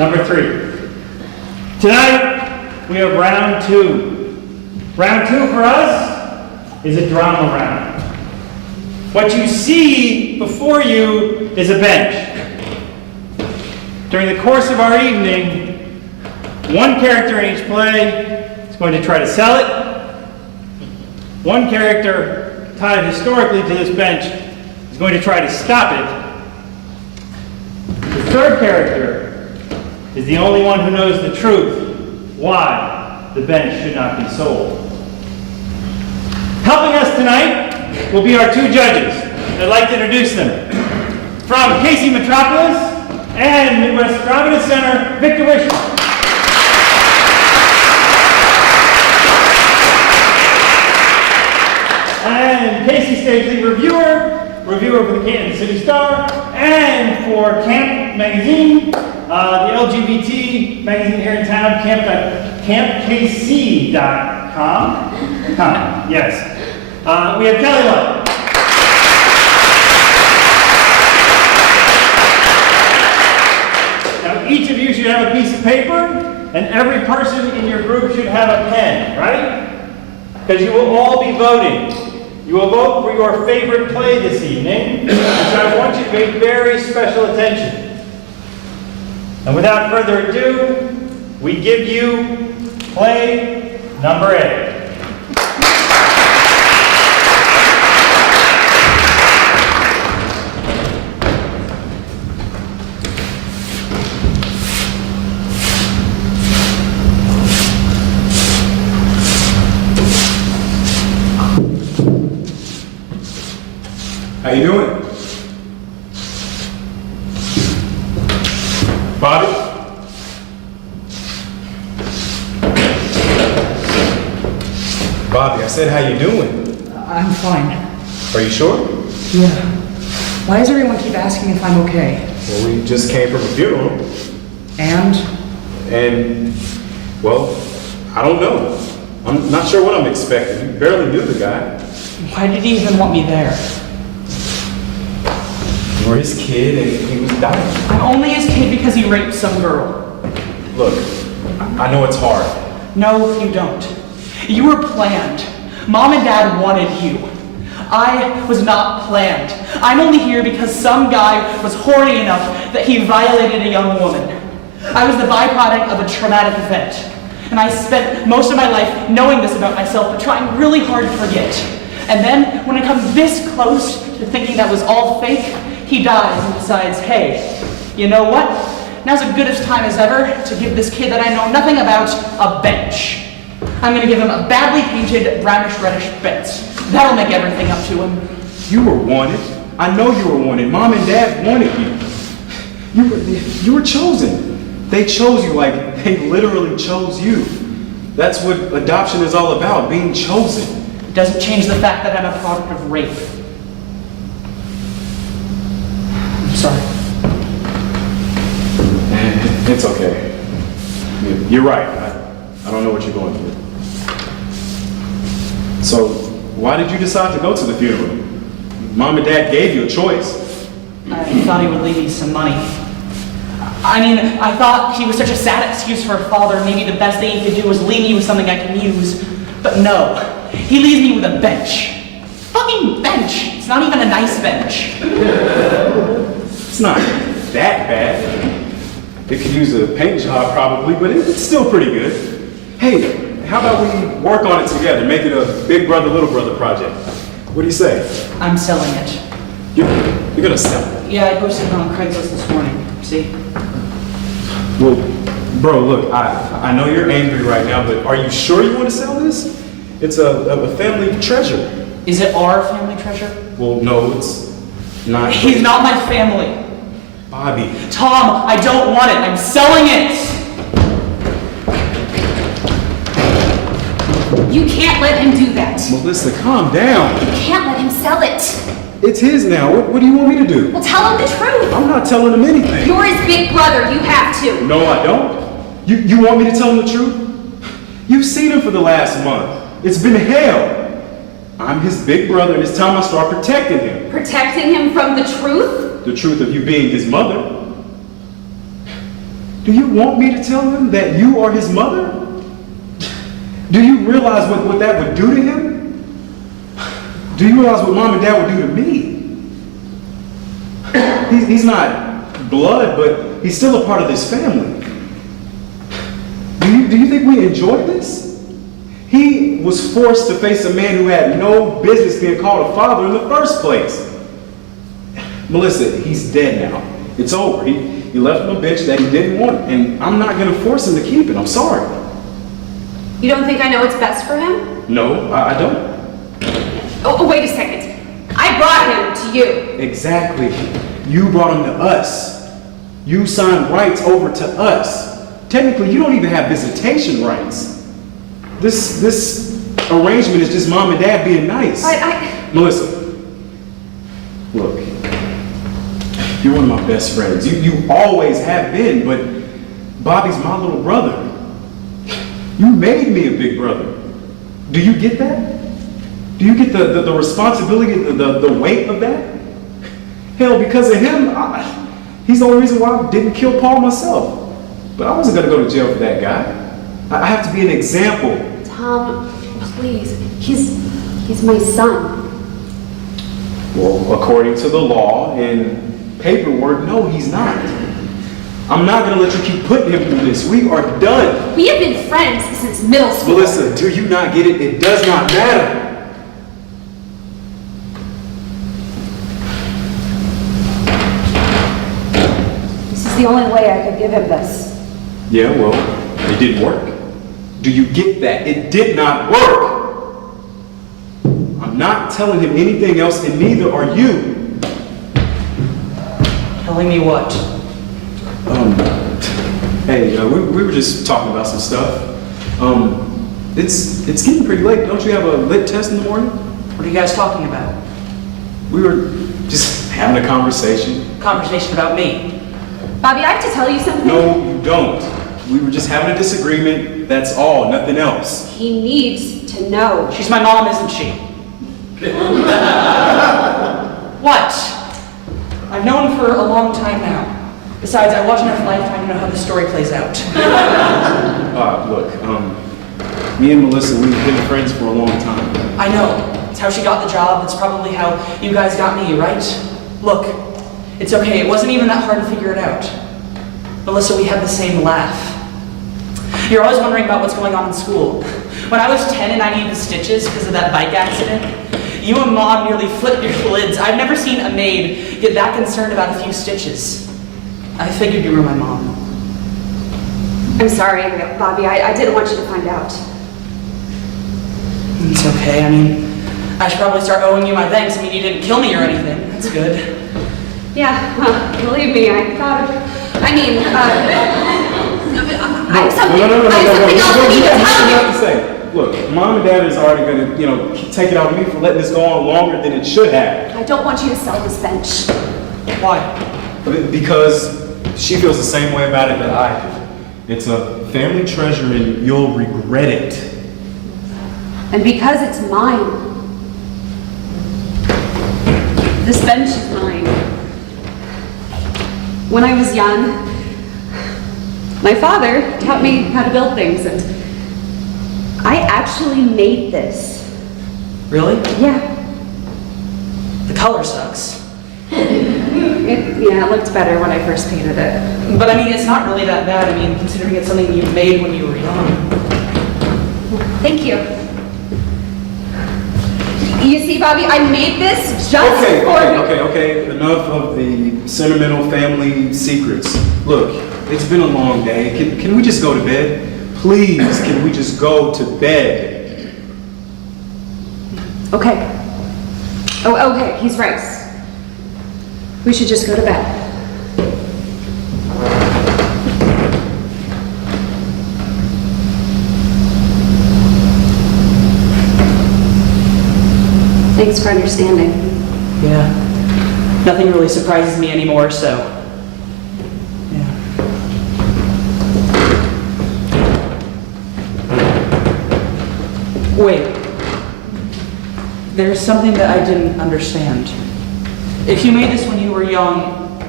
Number 3. Tonight, we have round 2. Round 2 for us is a drama round. What you see before you is a bench. During the course of our evening, one character in each play is going to try to sell it. One character, tied historically to this bench, is going to try to stop it. The third character is the only one who knows the truth, why the bench should not be sold. Helping us tonight will be our 2 judges. I'd like to introduce them. From Casey Metropolis and Midwest Providence Center, Victor Wishel. And Casey Stage League reviewer for the Kansas City Star, and for Camp Magazine, the LGBT magazine here in town, campkc.com. Yes. We have Kelly Love. Now, each of you should have a piece of paper, and every person in your group should have a pen, right? Because you will all be voting. You will vote for your favorite play this evening, which I want you to pay very special attention. And without further ado, we give you play number 8. How you doing? Bobby? Bobby, I said how you doing? I'm fine. Are you sure? Yeah. Why does everyone keep asking if I'm okay? Well, we just came from a funeral. And, well, I don't know. I'm not sure what I'm expecting. You barely knew the guy. Why did he even want me there? You were his kid and he was dying. I'm only his kid because he raped some girl. Look, I know it's hard. No, you don't. You were planned. Mom and Dad wanted you. I was not planned. I'm only here because some guy was horny enough that he violated a young woman. I was the byproduct of a traumatic event. And I spent most of my life knowing this about myself, but trying really hard to forget. And then, when I come this close to thinking that was all fake, he dies and decides, hey, you know what? Now's as good a time as ever to give this kid that I know nothing about a bench. I'm gonna give him a badly painted brownish-reddish bench. That'll make everything up to him. You were wanted. I know you were wanted. Mom and Dad wanted you. You were chosen. They chose you like they literally chose you. That's what adoption is all about, being chosen. It doesn't change the fact that I'm a product of rape. I'm sorry. It's okay. You're right. I don't know what you're going through. So, why did you decide to go to the funeral? Mom and Dad gave you a choice. I thought he would leave me some money. I mean, I thought he was such a sad excuse for a father. Maybe the best thing he could do was leave me with something I can use. But no, he leaves me with a bench. Fucking bench. It's not even a nice bench. It's not that bad. It could use a paint job probably, but it's still pretty good. Hey, how about we work on it together, make it a big brother, little brother project? What do you say? I'm selling it. You're gonna sell it? Yeah, I posted it on Craigslist this morning. See? Well, bro, look, I know you're angry right now, but are you sure you want to sell this? It's a family treasure. Is it our family treasure? Well, no, it's not. He's not my family. Bobby. Tom, I don't want it. I'm selling it. You can't let him do that. Melissa, calm down. You can't let him sell it. It's his now. What do you want me to do? Well, tell him the truth. I'm not telling him anything. You're his big brother. You have to. No, I don't. You want me to tell him the truth? You've seen him for the last month. It's been hell. I'm his big brother, and it's time I start protecting him. Protecting him from the truth? The truth of you being his mother. Do you want me to tell him that you are his mother? Do you realize what that would do to him? Do you realize what mom and dad would do to me? He's not blood, but he's still a part of this family. Do you think we enjoy this? He was forced to face a man who had no business being called a father in the first place. Melissa, he's dead now. It's over. He left him a bitch that he didn't want, and I'm not going to force him to keep it. I'm sorry. You don't think I know what's best for him? No, I don't. Oh, wait a second. I brought him to you. Exactly. You brought him to us. You signed rights over to us. Technically, you don't even have visitation rights. This arrangement is just mom and dad being nice. Melissa, look, you're one of my best friends. You always have been, but Bobby's my little brother. You made me a big brother. Do you get that? Do you get the responsibility, the weight of that? Hell, because of him, he's the only reason why I didn't kill Paul myself. But I wasn't going to go to jail for that guy. I have to be an example. Tom, please. He's my son. Well, according to the law and paperwork, no, he's not. I'm not going to let you keep putting him through this. We are done. We have been friends since middle school. Melissa, do you not get it? It does not matter. This is the only way I could give him this. Yeah, well, it didn't work. Do you get that? It did not work. I'm not telling him anything else, and neither are you. Telling me what? Hey, we were just talking about some stuff. It's getting pretty late. Don't you have a lit test in the morning? What are you guys talking about? We were just having a conversation. Conversation about me. Bobby, I have to tell you something. No, you don't. We were just having a disagreement. That's all. Nothing else. He needs to know. She's my mom, isn't she? What? I've known her for a long time now. Besides, I watch enough Lifetime to know how the story plays out. Look, me and Melissa, we've been friends for a long time. I know. It's how she got the job. It's probably how you guys got me, right? Look, it's okay. It wasn't even that hard to figure it out. Melissa, we had the same laugh. You're always wondering about what's going on in school. When I was 10 and I needed stitches because of that bike accident, you and Mom nearly flipped your lids. I've never seen a maid get that concerned about a few stitches. I figured you were my mom. I'm sorry, Bobby. I didn't want you to find out. It's okay. I mean, I should probably start owing you my thanks. I mean, you didn't kill me or anything. That's good. Yeah, well, believe me, I thought of... I mean, I have something else I need to tell you. Have to say. Look, Mom and Dad is already going to, take it out on me for letting this go on longer than it should have. I don't want you to sell this bench. Why? Because she feels the same way about it that I do. It's a family treasure and you'll regret it. And because it's mine. This bench is mine. When I was young, my father taught me how to build things, and I actually made this. Really? Yeah. The color sucks. It looked better when I first painted it. But I mean, it's not really that bad. I mean, considering it's something you made when you were young. Thank you. You see, Bobby, I made this just for... Okay. Enough of the sentimental family secrets. Look, it's been a long day. Can we just go to bed? Please, can we just go to bed? Okay. Oh, okay, he's right. We should just go to bed. Thanks for understanding. Yeah. Nothing really surprises me anymore, so. Yeah. Wait. There's something that I didn't understand. If you made this when you were young,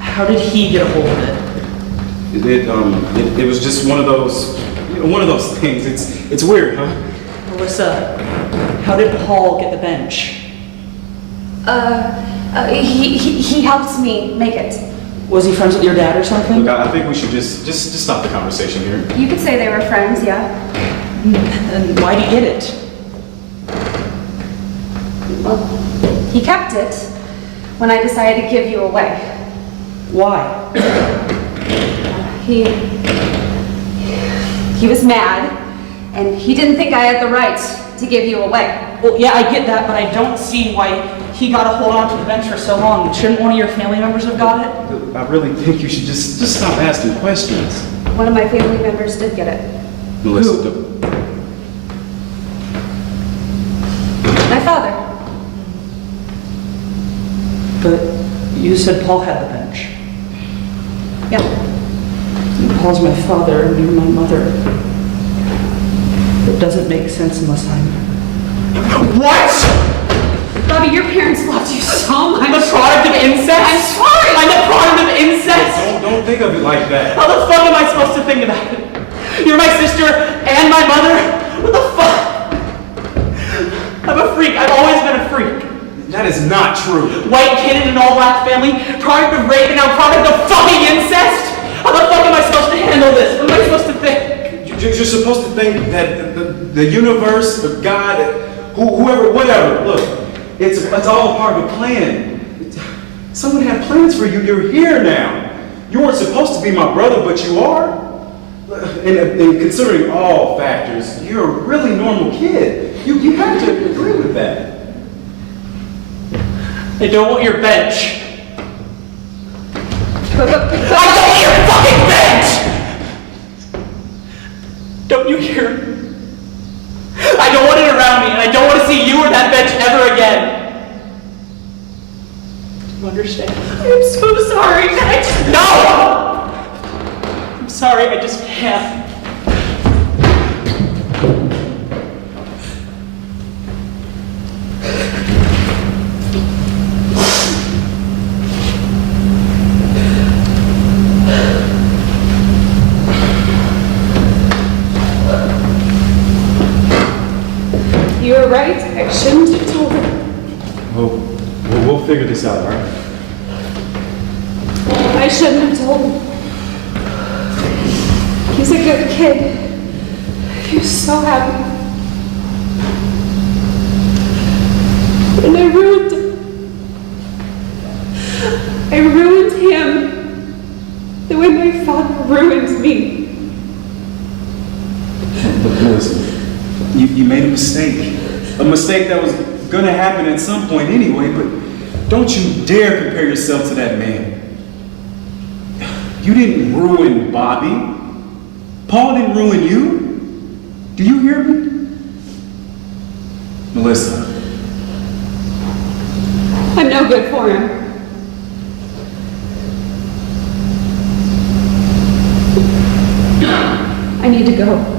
how did he get a hold of it? It was just one of those, one of those things. It's weird, huh? Melissa, how did Paul get the bench? He helped me make it. Was he friends with your dad or something? Look, I think we should just stop the conversation here. You could say they were friends, yeah. And why'd he get it? Well, he kept it when I decided to give you away. Why? He was mad, and he didn't think I had the right to give you away. Well, yeah, I get that, but I don't see why he got to hold on to the bench for so long. Shouldn't one of your family members have got it? I really think you should just stop asking questions. One of my family members did get it. Melissa, My father. But you said Paul had the bench. Yeah. Paul's my father and you're my mother. It doesn't make sense unless I'm... What?! Bobby, your parents loved you so much. I'm the product of incest? I'm sorry! I'm the product of incest! don't think of it like that. How the fuck am I supposed to think about it? You're my sister and my mother? What the fuck? I'm a freak. I've always been a freak. That is not true. White kid in an all-black family, product of rape, and now product of fucking incest? How the fuck am I supposed to handle this? What am I supposed to think? You're supposed to think that the universe, the God, whoever, whatever, look, it's all part of a plan. Someone had plans for you. You're here now. You weren't supposed to be my brother, but you are. And considering all factors, you're a really normal kid. You have to agree with that. I don't want your bench. But, I don't want your fucking bench! Don't you hear? I don't want it around me, and I don't want to see you or that bench ever again. Do you understand? I'm so sorry. No! I'm sorry, I just can't. You were right. I shouldn't have told him. We'll figure this out, all right? I shouldn't have told him. He's a good kid. He was so happy. And I ruined him. I ruined him the way my father ruined me. But listen, you made a mistake. A mistake that was gonna happen at some point anyway, but don't you dare compare yourself to that man. You didn't ruin Bobby. Paul didn't ruin you. Do you hear me? Melissa. I'm no good for him. I need to go.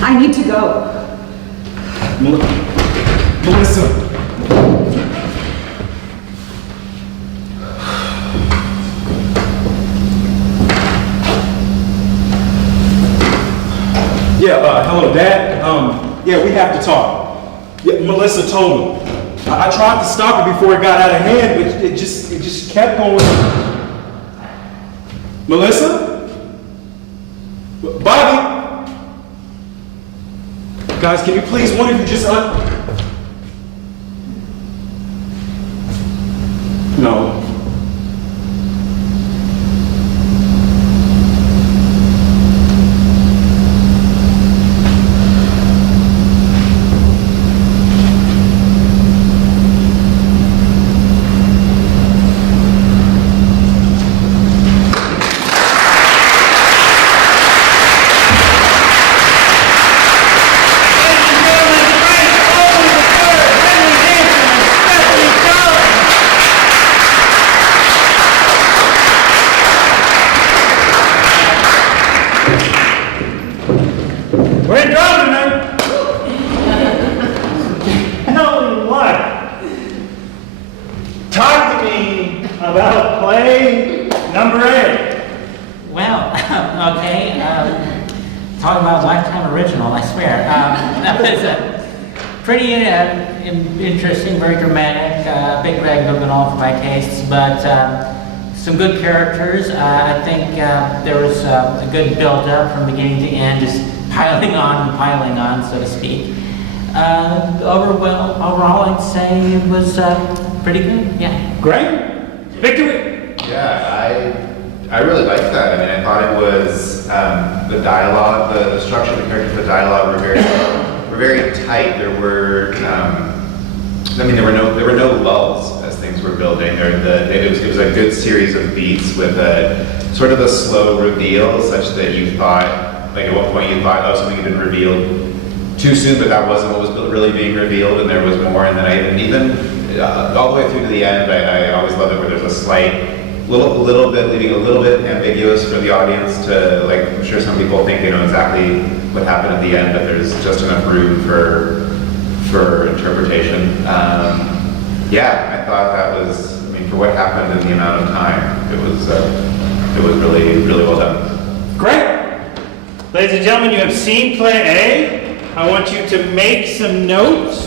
I need to go. Melissa. Yeah, hello, Dad. Yeah, we have to talk. Yeah, Melissa told him. I tried to stop it before it got out of hand, but it just kept going. Melissa? Bobby? Guys, can you please, one of you just No. We're in drama tonight. Tell me what? Talk to me about play number 8? Well, okay. Talking about Lifetime Original, I swear. That was pretty interesting, very dramatic. Big Greg moving on for my tastes, but some good characters. I think there was a good build-up from beginning to end, just piling on, so to speak. Overall, I'd say it was pretty good. Yeah. Greg? Victory? Yeah, I really liked that. I mean, I thought it was the dialogue, the structure of the characters, the dialogue were very tight. There were, there were no lulls as things were building. It was a good series of beats with a sort of a slow reveal, such that you thought, like at one point you thought, oh, something had been revealed too soon, but that wasn't what was really being revealed, and there was more. And then even all the way through to the end, I always love it where there's a slight little bit, leaving a little bit ambiguous for the audience to, like, I'm sure some people think they know exactly what happened at the end, but there's just enough room for interpretation. Yeah, I thought that was, I mean, for what happened in the amount of time, it was really, really well done. Great! Ladies and gentlemen, you have seen play A. I want you to make some notes.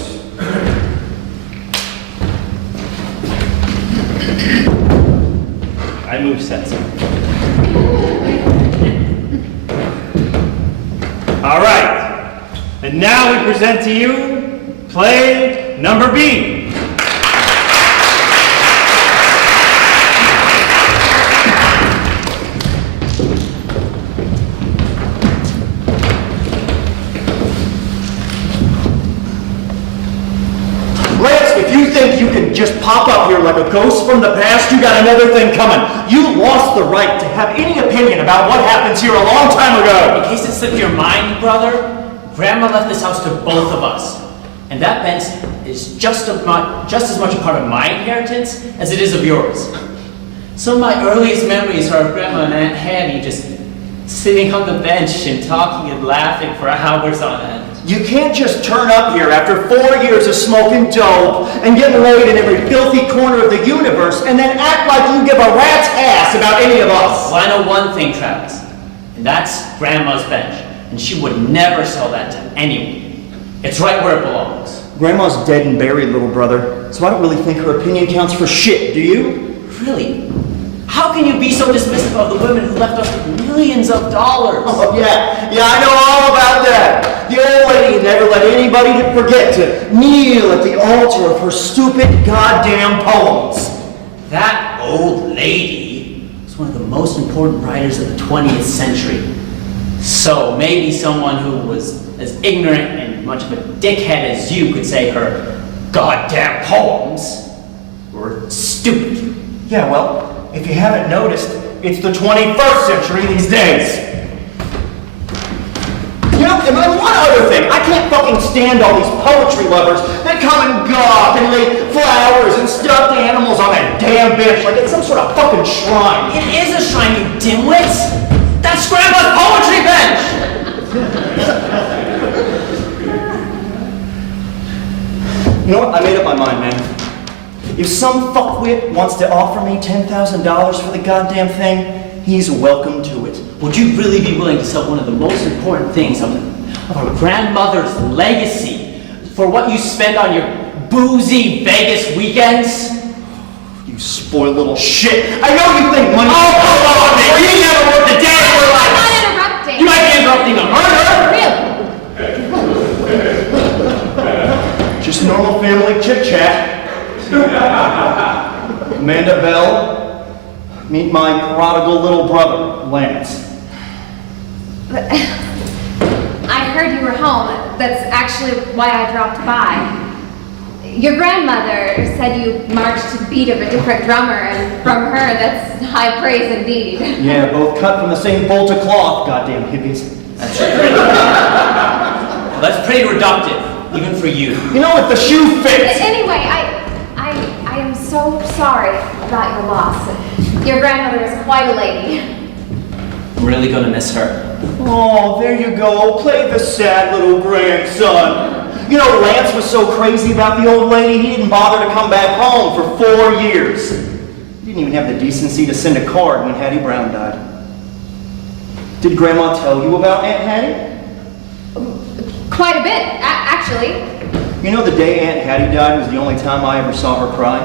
I move sets. All right. And now we present to you play number B. You can just pop up here like a ghost from the past, you got another thing coming. You lost the right to have any opinion about what happens here a long time ago. In case it slipped your mind, brother, Grandma left this house to both of us. And that bench is just as much a part of my inheritance as it is of yours. Some of my earliest memories are of Grandma and Aunt Hattie just sitting on the bench and talking and laughing for hours on end. You can't just turn up here after 4 years of smoking dope and getting laid in every filthy corner of the universe and then act like you give a rat's ass about any of us. Well, I know one thing, Travis, and that's Grandma's bench, and she would never sell that to anyone. It's right where it belongs. Grandma's dead and buried, little brother, so I don't really think her opinion counts for shit, do you? Really? How can you be so dismissive of the women who left us with millions of dollars? Oh, yeah, I know all about that. The old lady never let anybody forget to kneel at the altar of her stupid goddamn poems. That old lady was one of the most important writers of the 20th century. So maybe someone who was as ignorant and much of a dickhead as you could say her goddamn poems were stupid. Yeah, well, if you haven't noticed, it's the 21st century these days. You know, and one other thing, I can't fucking stand all these poetry lovers that come and gawk and lay flowers and stuffed animals on that damn bench like it's some sort of fucking shrine. It is a shrine, you dimwits! That's Grandma's poetry bench! You know what? I made up my mind, man. If some fuckwit wants to offer me $10,000 for the goddamn thing, he's welcome to it. Would you really be willing to sell one of the most important things of our grandmother's legacy for what you spend on your boozy Vegas weekends? You spoiled little shit. I know you think money... Oh, come on, man! You never worked a day in your life! I'm not interrupting. You might be interrupting a murder! Really? Just normal family chit-chat. Amanda Bell, meet my prodigal little brother, Lance. I heard you were home. That's actually why I dropped by. Your grandmother said you marched to the beat of a different drummer, and from her, that's high praise indeed. Yeah, both cut from the same bolt of cloth, goddamn hippies. Well, that's pretty reductive, even for you. You know, if the shoe fits! Anyway, I am so sorry about your loss. Your grandmother is quite a lady. I'm really gonna miss her. Oh, there you go. Play the sad little grandson. You know, Lance was so crazy about the old lady, he didn't bother to come back home for 4 years. didn't even have the decency to send a card when Hattie Brown died. Did Grandma tell you about Aunt Hattie? Quite a bit, actually. You know the day Aunt Hattie died was the only time I ever saw her cry?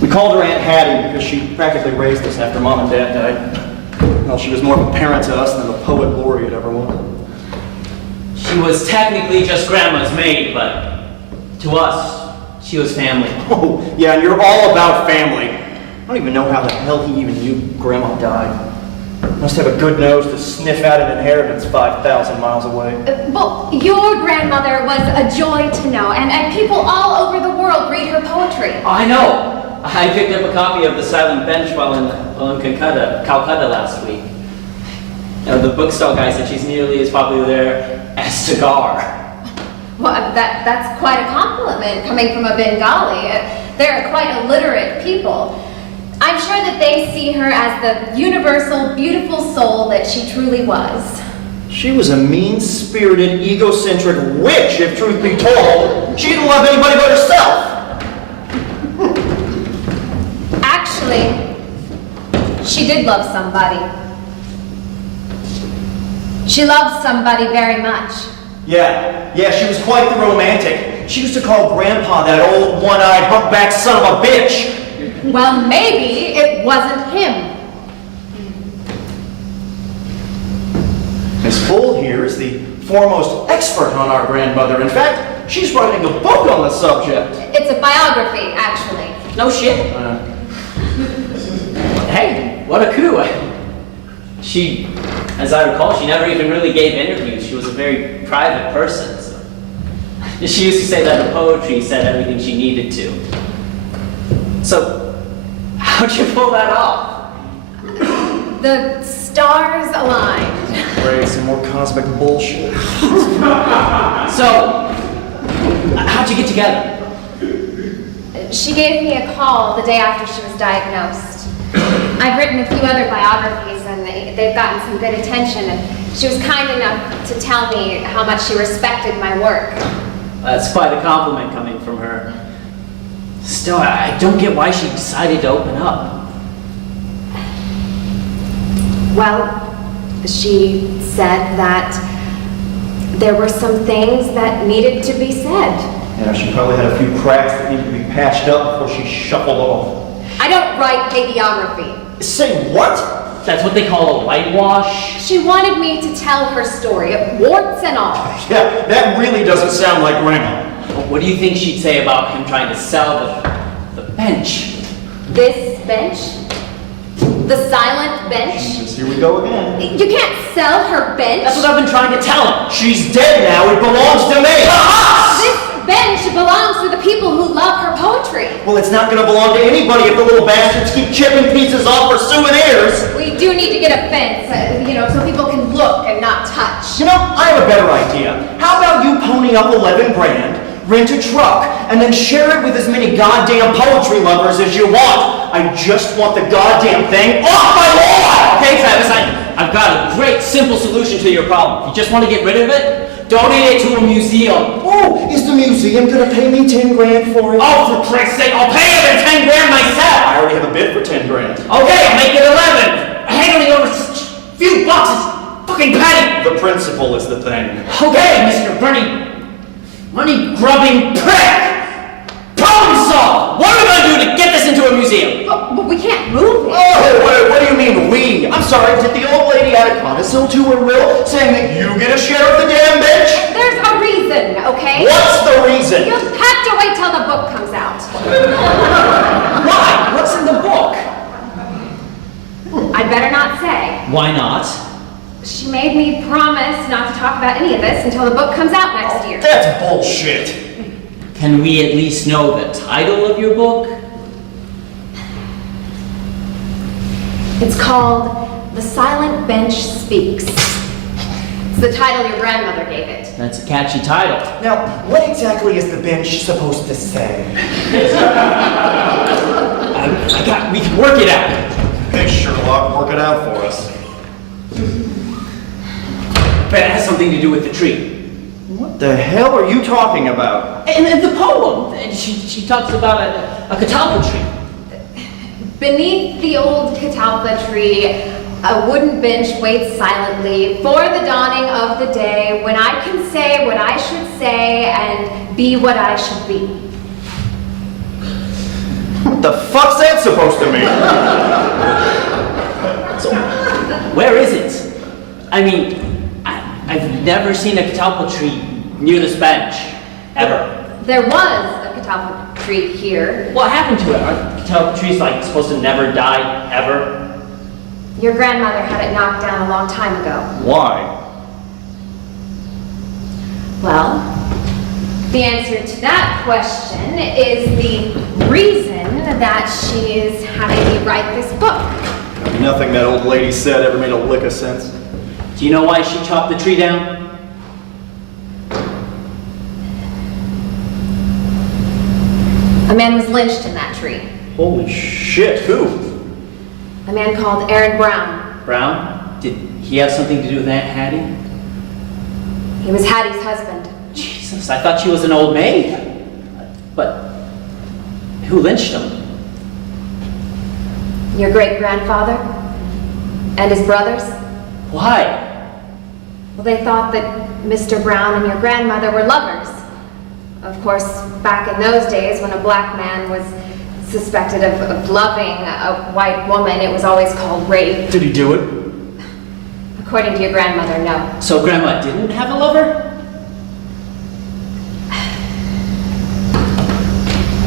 We called her Aunt Hattie because she practically raised us after Mom and Dad died. Well, she was more of a parent to us than the poet laureate ever was. She was technically just Grandma's maid, but to us, she was family. Oh, yeah, and you're all about family. I don't even know how the hell he even knew Grandma died. Must have a good nose to sniff out an inheritance 5,000 miles away. Well, your grandmother was a joy to know, and people all over the world read her poetry. I know. I picked up a copy of The Silent Bench while in Calcutta last week. The bookstall guy said she's nearly as popular there as Cigar. Well, that's quite a compliment coming from a Bengali. They're quite a literate people. I'm sure that they see her as the universal, beautiful soul that she truly was. She was a mean-spirited, egocentric witch, if truth be told. She didn't love anybody but herself. Actually, she did love somebody. She loved somebody very much. Yeah, she was quite the romantic. She used to call Grandpa that old, one-eyed, humpbacked son of a bitch. Well, maybe it wasn't him. Miss Bull here is the foremost expert on our grandmother. In fact, she's writing a book on the subject. It's a biography, actually. No shit. Hey, what a coup. She, as I recall, she never even really gave interviews. She was a very private person. So. She used to say that her poetry said everything she needed to. So, how'd you pull that off? The stars aligned. Great, some more cosmic bullshit. So, how'd you get together? She gave me a call the day after she was diagnosed. I've written a few other biographies and they've gotten some good attention, and she was kind enough to tell me how much she respected my work. That's quite a compliment coming from her. Still, I don't get why she decided to open up. Well, she said that there were some things that needed to be said. Yeah, she probably had a few cracks that needed to be patched up before she shuffled off. I don't write hagiography. Say what? That's what they call a whitewash? She wanted me to tell her story, warts and all. Yeah, that really doesn't sound like Grandma. What do you think she'd say about him trying to sell the bench? This bench? The silent bench? Jesus, here we go again. You can't sell her bench. That's what I've been trying to tell him. She's dead now, it belongs to me! This bench belongs to the people who love her poetry. Well, it's not gonna belong to anybody if the little bastards keep chipping pieces off for souvenirs. We do need to get a fence, so people can look and not touch. You know, I have a better idea. How about you pony up 11 grand, rent a truck, and then share it with as many goddamn poetry lovers as you want. I just want the goddamn thing off my lawn! Okay, Travis, I've got a great, simple solution to your problem. If you just want to get rid of it, donate it to a museum. Oh, is the museum gonna pay me 10 grand for it? Oh, for Christ's sake, I'll pay you the 10 grand myself! I already have a bid for 10 grand. Okay, I'll make it 11. Handling over a few bucks is fucking petty. The principle is the thing. Okay, Mr. money-grubbing prick! Problem solved! What are we gonna do to get this into a museum? But we can't move it. Oh, what do you mean we? I'm sorry, did the old lady add a codicil to her will saying that you get a share of the damn bench? There's a reason, okay? What's the reason? You'll have to wait till the book comes out. Why? What's in the book? I'd better not say. Why not? She made me promise not to talk about any of this until the book comes out next year. That's bullshit. Can we at least know the title of your book? It's called The Silent Bench Speaks. It's the title your grandmother gave it. That's a catchy title. Now, what exactly is the bench supposed to say? We can work it out. Okay, Sherlock, work it out for us. But it has something to do with the tree. What the hell are you talking about? And the poem, and she talks about a catalpa tree. Beneath the old catalpa tree, a wooden bench waits silently for the dawning of the day when I can say what I should say and be what I should be. What the fuck's that supposed to mean? So, where is it? I mean, I've never seen a catalpa tree near this bench, ever. There was a catalpa tree here. What happened to it? Are catalpa trees like supposed to never die, ever? Your grandmother had it knocked down a long time ago. Why? Well, the answer to that question is the reason that she is having me write this book. Nothing that old lady said ever made a lick of sense. Do you know why she chopped the tree down? A man was lynched in that tree. Holy shit, who? A man called Aaron Brown. Brown? Did he have something to do with Aunt Hattie? He was Hattie's husband. Jesus, I thought she was an old maid. But who lynched him? Your great-grandfather and his brothers. Why? Well, they thought that Mr. Brown and your grandmother were lovers. Of course, back in those days when a black man was suspected of loving a white woman, it was always called rape. Did he do it? According to your grandmother, no. So Grandma didn't have a lover?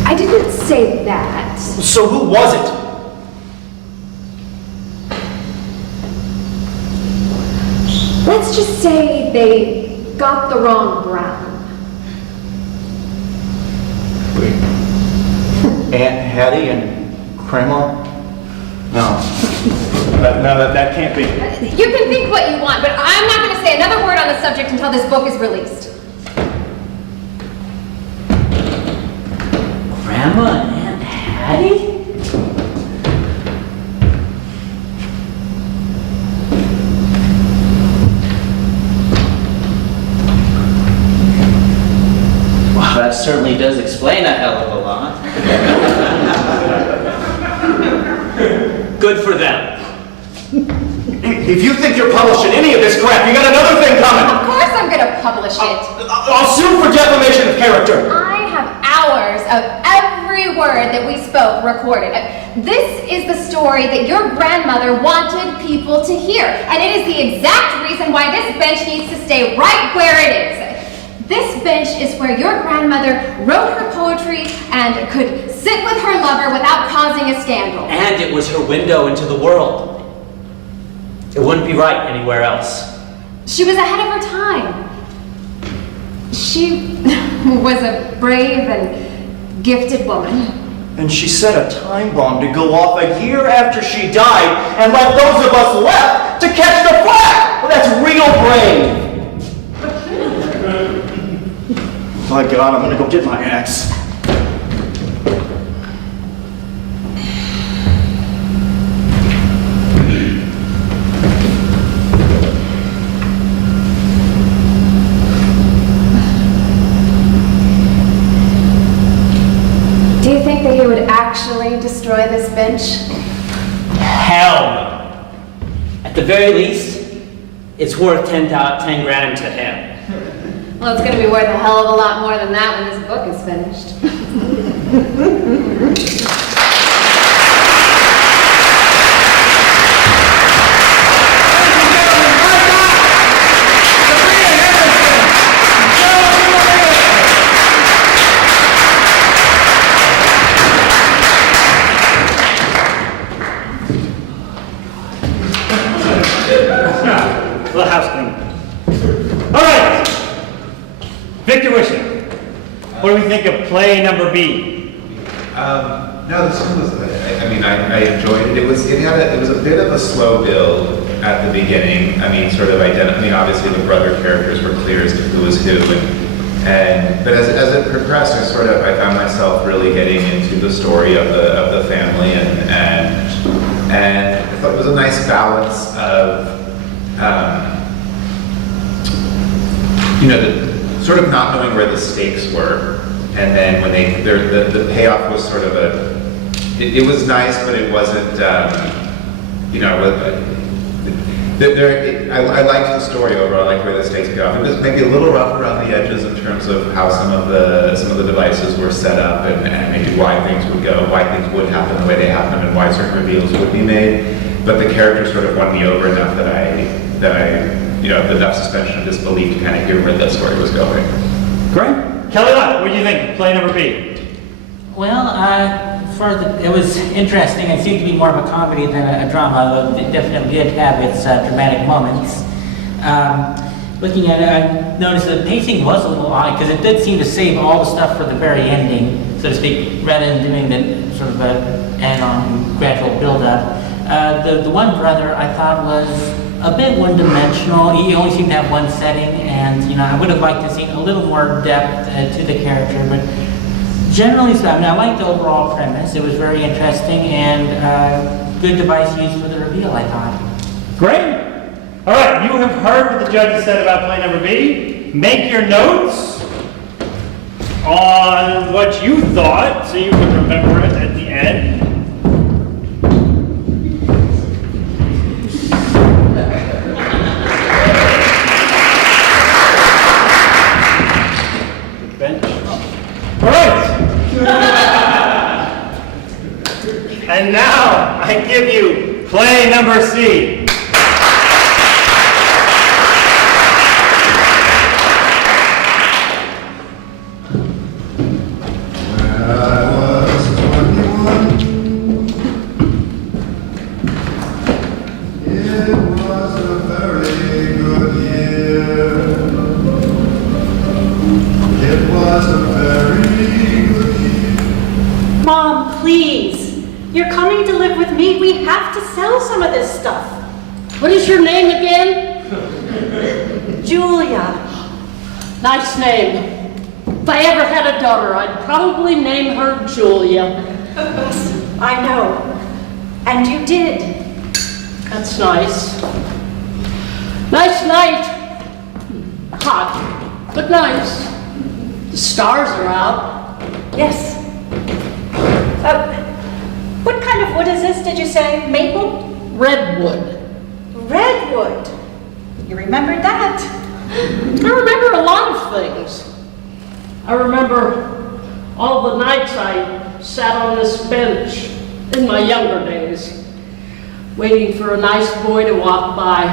I didn't say that. So who was it? Let's just say they got the wrong Brown. Wait. Aunt Hattie and Grandma? No. That can't be. You can think what you want, but I'm not going to say another word on the subject until this book is released. Grandma and Aunt Hattie? Wow, that certainly does explain a hell of a lot. Good for them. If you think you're publishing any of this crap, you got another thing coming! Of course I'm going to publish it. I'll sue for defamation of character! I have hours of every word that we spoke recorded. This is the story that your grandmother wanted people to hear, and it is the exact reason why this bench needs to stay right where it is. This bench is where your grandmother wrote her poetry and could sit with her lover without causing a scandal. And it was her window into the world. It wouldn't be right anywhere else. She was ahead of her time. She was a brave and gifted woman. And she set a time bomb to go off a year after she died and let those of us left to catch the flag! Well, that's real brave! My God, I'm gonna go get my axe. Do you think that he would actually destroy this bench? Hell no. At the very least, it's worth 10 grand to him. Well, it's going to be worth a hell of a lot more than that when this book is finished. The house cleaning. All right. Victor Wishing, what do we think of play number B? No, this one was good. I enjoyed it. It was a bit of a slow build at the beginning. Obviously the brother characters were clear as to who was who, but as it progressed, I found myself really getting into the story of the family, and I thought it was a nice balance of sort of not knowing where the stakes were. And then when the payoff was sort of it was nice, but it wasn't, you know, I liked the story overall. I liked where the stakes paid off. It was maybe a little rough around the edges in terms of how some of the devices were set up, and maybe why things would go, why things would happen the way they happened, and why certain reveals would be made. But the character sort of won me over enough that I, you know, enough suspension of disbelief to kind of hear where the story was going. Great. Kelly Lott, what do you think? Play number B. Well, it was interesting. It seemed to be more of a comedy than a drama, although it definitely did have its dramatic moments. Looking at it, I noticed that the pacing was a little odd because it did seem to save all the stuff for the very ending, so to speak, rather than doing the sort of add-on gradual build-up. The one brother I thought was a bit one-dimensional. He only seemed to have one setting, and you know, I would have liked to see a little more depth to the character. But generally, I mean, I liked the overall premise. It was very interesting and good device used for the reveal, I thought. Great. All right, you have heard what the judges said about play number B. Make your notes on what you thought, so you can remember it at the end. All right. And now I give you play number C. Mom, please. You're coming to live with me. We have to sell some of this stuff. What is your name again? Julia. Nice name. If I ever had a daughter, I'd probably name her Julia. I know. And you did. That's nice. Nice night. Hot, but nice. The stars are out. Yes. What kind of wood is this, did you say? Maple? Redwood. Redwood. You remembered that? I remember a lot of things. I remember all the nights I sat on this bench in my younger days, waiting for a nice boy to walk by.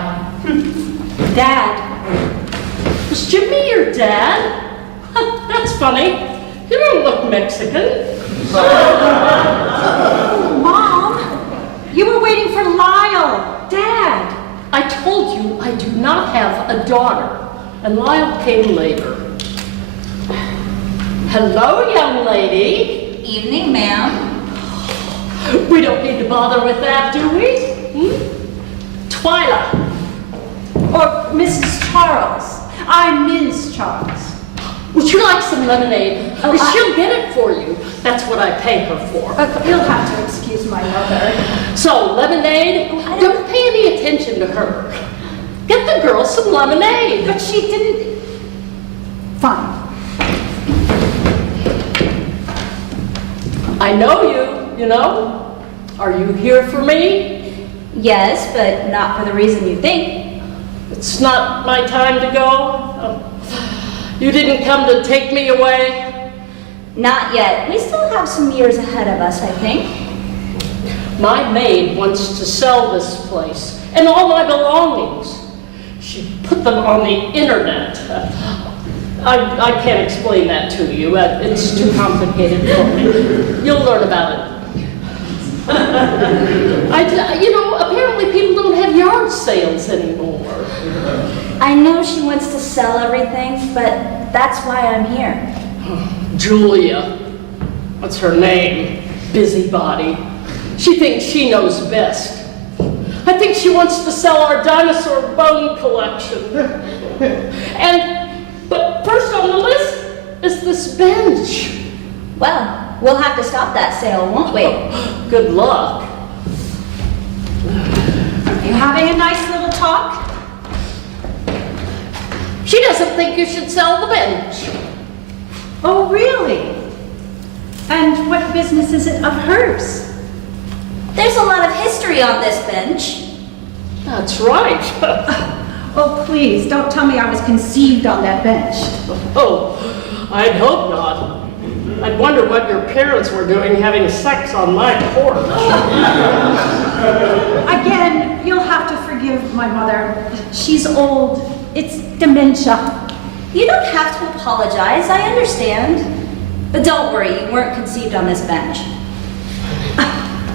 Dad. Was Jimmy your dad? That's funny. You don't look Mexican. Mom, you were waiting for Lyle. Dad. I told you I do not have a daughter, and Lyle came later. Hello, young lady. Evening, ma'am. We don't need to bother with that, do we? Twyla. Or Mrs. Charles. I'm Ms. Charles. Would you like some lemonade? She'll get it for you. That's what I pay her for. You'll have to excuse my mother. So, lemonade? Don't pay any attention to her. Get the girl some lemonade. But she didn't... Fine. I know you know. Are you here for me? Yes, but not for the reason you think. It's not my time to go. You didn't come to take me away? Not yet. We still have some years ahead of us, I think. My maid wants to sell this place and all my belongings. She put them on the internet. I can't explain that to you. It's too complicated for me. You'll learn about it. Apparently people don't have yard sales anymore. I know she wants to sell everything, but that's why I'm here. Julia. What's her name? Busybody. She thinks she knows best. I think she wants to sell our dinosaur bone collection. But first on the list is this bench. Well, we'll have to stop that sale, won't we? Good luck. You having a nice little talk? She She doesn't think you should sell the bench. Oh, really? And what business is it of hers? There's a lot of history on this bench. That's right. Oh, please, don't tell me I was conceived on that bench. Oh, I'd hope not. I'd wonder what your parents were doing having sex on my porch. Again, you'll have to forgive my mother. She's old. It's dementia. You don't have to apologize, I understand. But don't worry, you weren't conceived on this bench.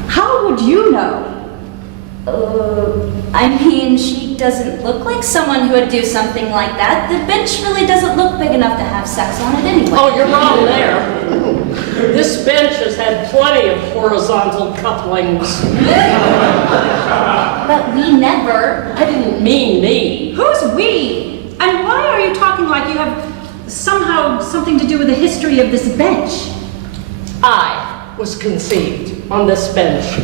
How would you know? I mean, she doesn't look like someone who would do something like that. The bench really doesn't look big enough to have sex on it anyway. Oh, you're wrong there. This bench has had plenty of horizontal couplings. But we never. I didn't mean me. Who's we? And why are you talking like you have somehow something to do with the history of this bench? I was conceived on this bench.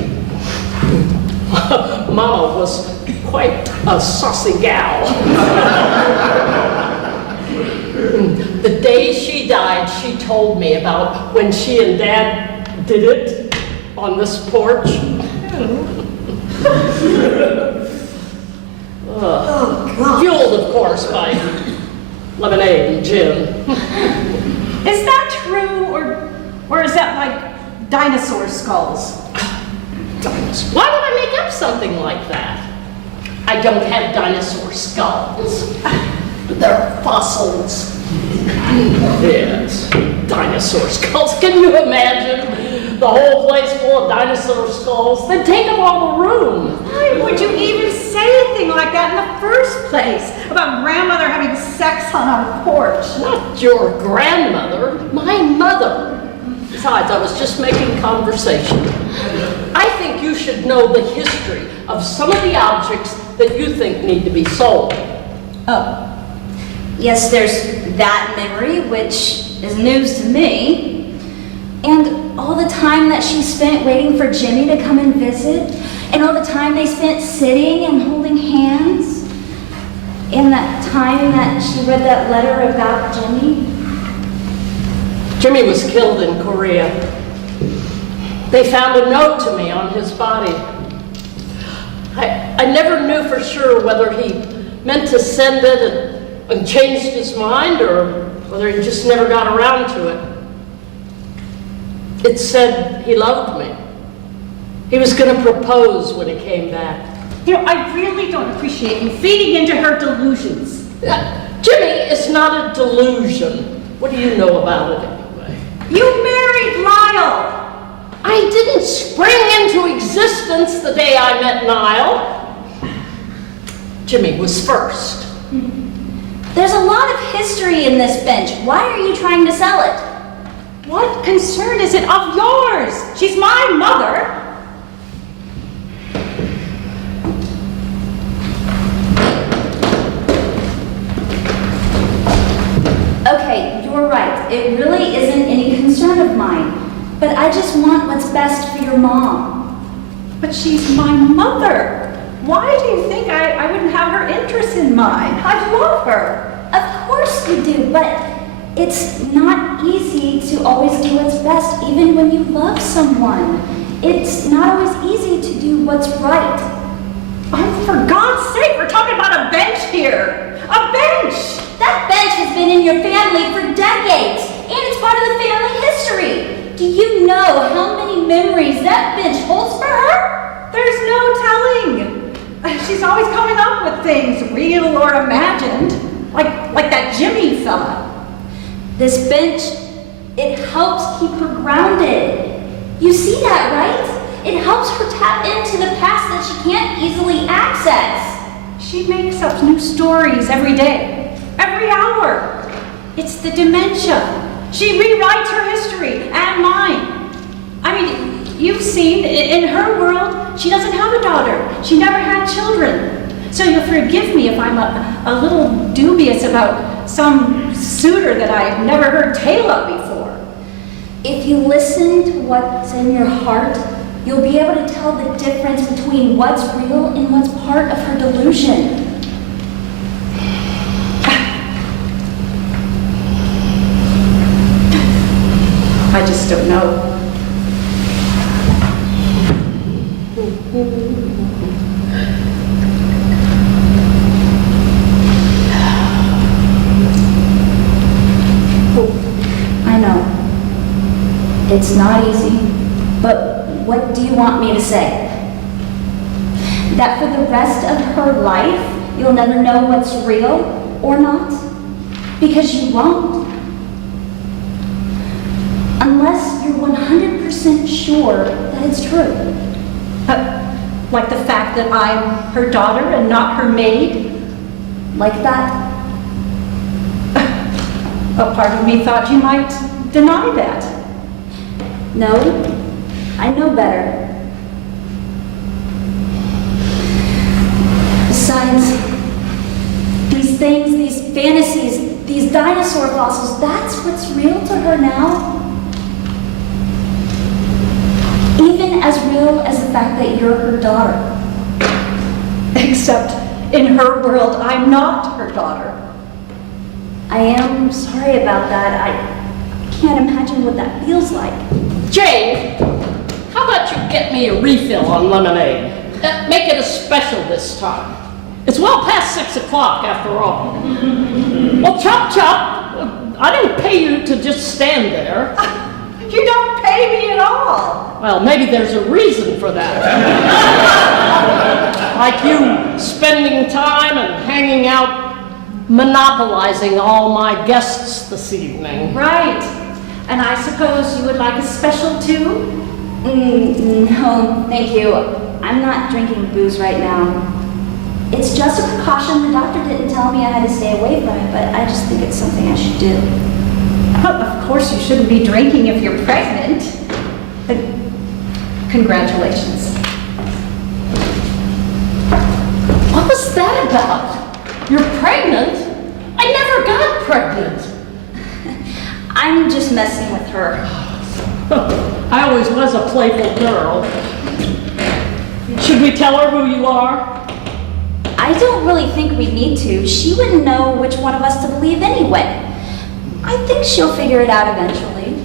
Mama was quite a saucy gal. The day she died, she told me about when she and Dad did it on this porch. Fueled, of course, by lemonade and gin. Is that true, or is that like dinosaur skulls? Why would I make up something like that? I don't have dinosaur skulls. They're fossils. Yes, dinosaur skulls. Can you imagine the whole place full of dinosaur skulls? They'd take up all the room. Why would you even say anything like that in the first place? About grandmother having sex on our porch? Not your grandmother, my mother. Besides, I was just making conversation. I think you should know the history of some of the objects that you think need to be sold. Oh. Yes, there's that memory, which is news to me. And all the time that she spent waiting for Jimmy to come and visit. And all the time they spent sitting and holding hands. And that time that she read that letter about Jimmy. Jimmy was killed in Korea. They found a note to me on his body. I never knew for sure whether he meant to send it and changed his mind, or whether he just never got around to it. It said he loved me. He was going to propose when he came back. You know, I really don't appreciate you feeding into her delusions. Jimmy is not a delusion. What do you know about it anyway? You married Lyle! I didn't spring into existence the day I met Niall. Jimmy was first. There's a lot of history in this bench. Why are you trying to sell it? What concern is it of yours? She's my mother. Okay, you're right. It really isn't any concern of mine. But I just want what's best for your mom. But she's my mother. Why do you think I wouldn't have her interests in mind? I love her. Of course you do, but it's not easy to always do what's best, even when you love someone. It's not always easy to do what's right. Oh, for God's sake, we're talking about a bench here. A bench! That bench has been in your family for decades, and it's part of the family history. Do you know how many memories that bench holds for her? There's no telling. She's always coming up with things, real or imagined, like that Jimmy fella. This bench, it helps keep her grounded. You see that, right? It helps her tap into the past that she can't easily access. She makes up new stories every day, every hour. It's the dementia. She rewrites her history and mine. I mean, you've seen, in her world, she doesn't have a daughter. She never had children. So you'll forgive me if I'm a little dubious about some suitor that I've never heard tale of before. If you listen to what's in your heart, you'll be able to tell the difference between what's real and what's part of her delusion. just don't know. I know. It's not easy, but what do you want me to say? That for the rest of her life, you'll never know what's real or not? Because you won't. Unless you're 100% sure that it's true. Like the fact that I'm her daughter and not her maid? Like that? A part of me thought you might deny that. No, I know better. Besides, these things, these fantasies, these dinosaur fossils, that's what's real to her now. Even as real as the fact that you're her daughter. Except in her world, I'm not her daughter. I am sorry about that. I can't imagine what that feels like. Jane, how about you get me a refill on lemonade? Make it a special this time. It's well past 6 o'clock after all. Well, Chop Chop, I didn't pay you to just stand there. You don't pay me at all. Well, maybe there's a reason for that. Like you spending time and hanging out, monopolizing all my guests this evening. Right. And I suppose you would like a special too? No, thank you. I'm not drinking booze right now. It's just a precaution. The doctor didn't tell me I had to stay away from it, but I just think it's something I should do. Of course you shouldn't be drinking if you're pregnant. But congratulations. What was that about? You're pregnant? I never got pregnant. I'm just messing with her. I always was a playful girl. Should we tell her who you are? I don't really think we need to. She wouldn't know which one of us to believe anyway. I think she'll figure it out eventually.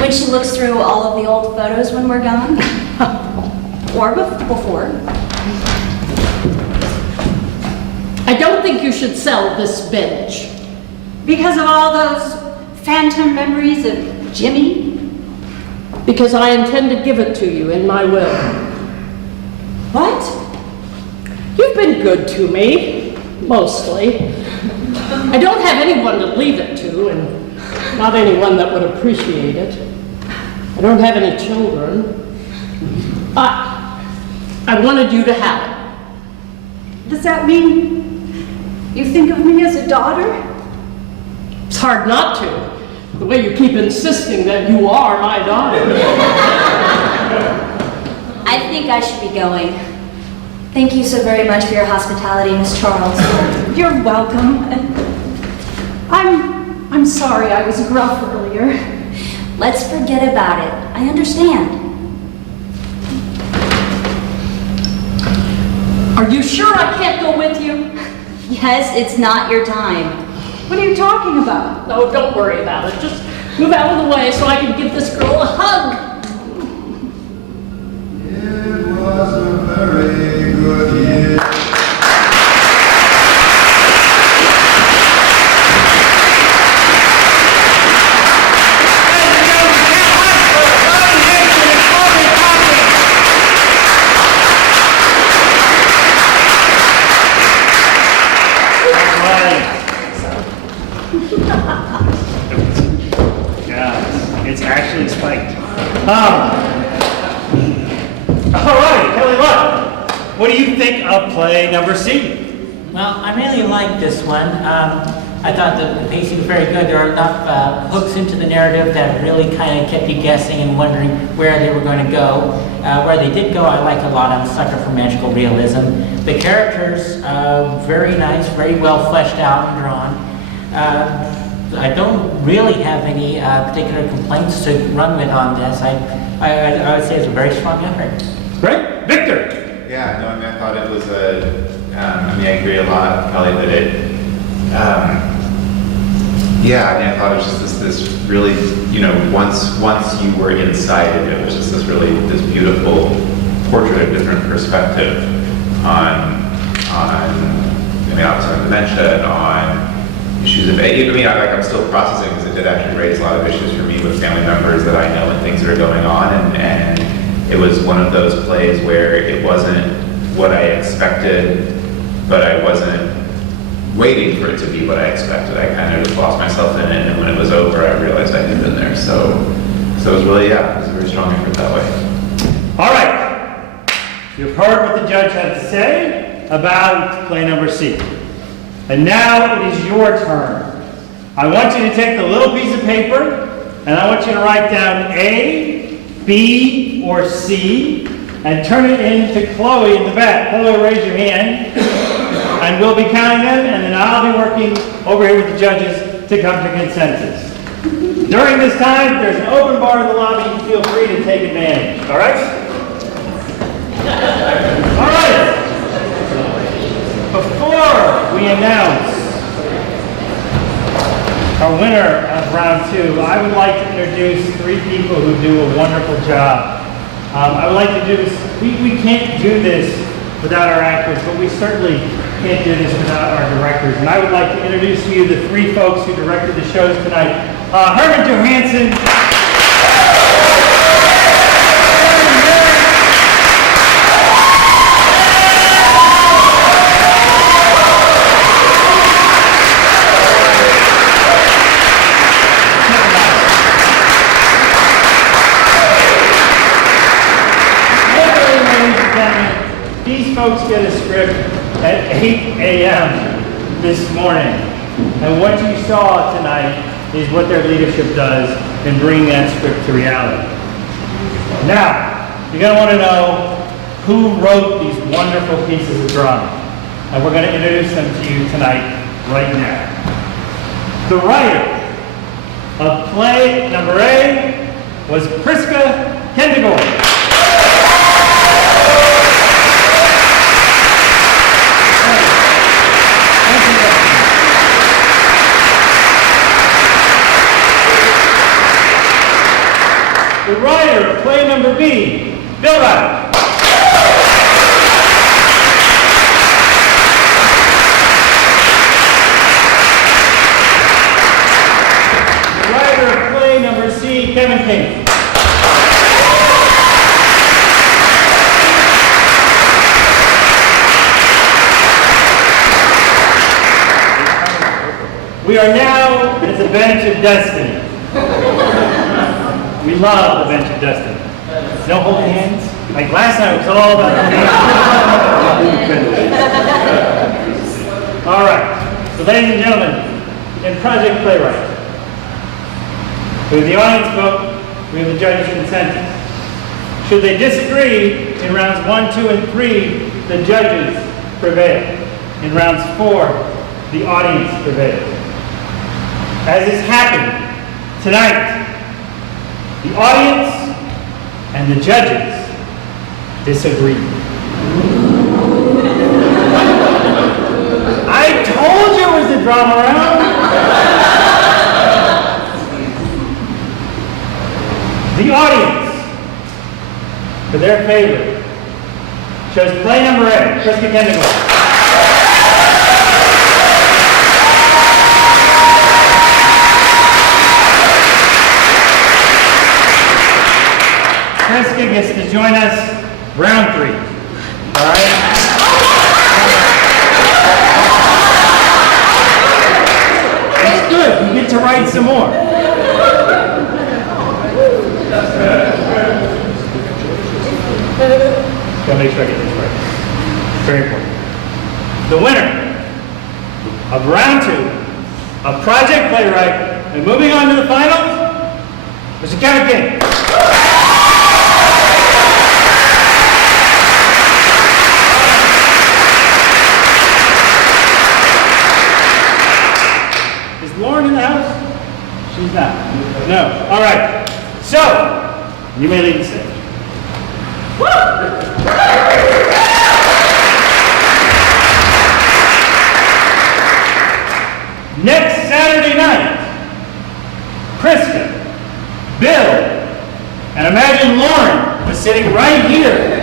When she looks through all of the old photos when we're gone. Or before. I don't think you should sell this bench. Because of all those phantom memories of Jimmy? Because I intend to give it to you in my will. What? You've been good to me, mostly. I don't have anyone to leave it to, and not anyone that would appreciate it. I don't have any children. I wanted you to have it. Does that mean you think of me as a daughter? It's hard not to, the way you keep insisting that you are my daughter. I think I should be going. Thank you so very much for your hospitality, Miss Charles. You're welcome. I'm sorry I was gruff earlier. Let's forget about it. I understand. Are you sure I can't go with you? Yes, it's not your time. What are you talking about? No, don't worry about it. Just move out of the way so I can give this girl a hug. It was a very good year. Yeah, it's actually spiked. All right, Kelly, look. What do you think of play number C? Well, I really liked this one. I thought the pacing was very good. There are enough hooks into the narrative that really kind of kept you guessing and wondering where they were going to go. Where they did go, I liked a lot. I'm a sucker for magical realism. The characters, very nice, very well fleshed out and drawn. I don't really have any particular complaints to run with on this. I would say it's a very strong effort. Great. Victor? Yeah, no, I mean, I thought it was I agree a lot, Kelly, that Yeah, I mean, I thought it was just this really, you know, once you were inside it was just this beautiful portrait of different perspective on I mean, obviously on dementia and on issues of age. I mean, I'm still processing because it did actually raise a lot of issues for me with family members that I know and things that are going on, and it was one of those plays where it wasn't what I expected, but I wasn't waiting for it to be what I expected. I kind of just lost myself in it, and when it was over, I realized I had been there. So it was really, yeah, it was a very strong effort that way. All right. You've heard what the judge had to say about play number C. And now it is your turn. I want you to take the little piece of paper, and I want you to write down A, B, or C, and turn it in to Chloe in the back. Chloe, raise your hand. And we'll be counting them, and then I'll be working over here with the judges to come to consensus. During this time, there's an open bar in the lobby. Feel free to take advantage. All right? All right. Before we announce our winner of round 2, I would like to introduce 3 people who do a wonderful job. I would like to do this. We can't do this without our actors, but we certainly can't do this without our directors. And I would like to introduce to you the 3 folks who directed the shows tonight. Herman Johansson. These folks get a script at 8 a.m. this morning. And what you saw tonight is what their leadership does in bringing that script to reality. Now, you're going to want to know who wrote these wonderful pieces of drama. And we're going to introduce them to you tonight, right now. The writer of play number A was Priska Kendegor. The writer of play number B, Bill Wright. The writer of play number C, Kevin King. We are now at the bench of destiny. We love the bench of destiny. No holding hands. Like last night, it was all about the hands. All right. So, ladies and gentlemen, in Project Playwright, we have the audience vote, we have the judges' consensus. Should they disagree in rounds 1, 2, and 3, the judges prevail. In rounds 4, the audience prevails. As is happening tonight, the audience and the judges disagree. I told you it was a drama round. The audience, for their favorite, chose play number A, Priska Kendegor. Priska gets to join us round 3. All right? It's good. You get to write some more. Gotta make sure I get this right. Very important. The winner of round 2 of Project Playwright, and moving on to the finals, Mr. Kevin King. Lauren in the house? She's not. No. All right. So, you may leave the stage. Next Saturday night, sitting right here.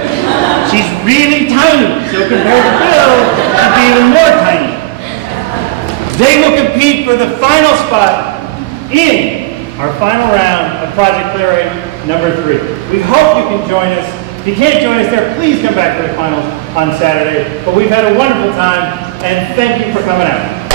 She's really tiny, so compared to Bill, she'd be even more tiny. They will compete for the final spot in our final round of Project Playwright number 3. We hope you can join us. If you can't join us there, please come back for the finals on Saturday. But we've had a wonderful time, and thank you for coming out.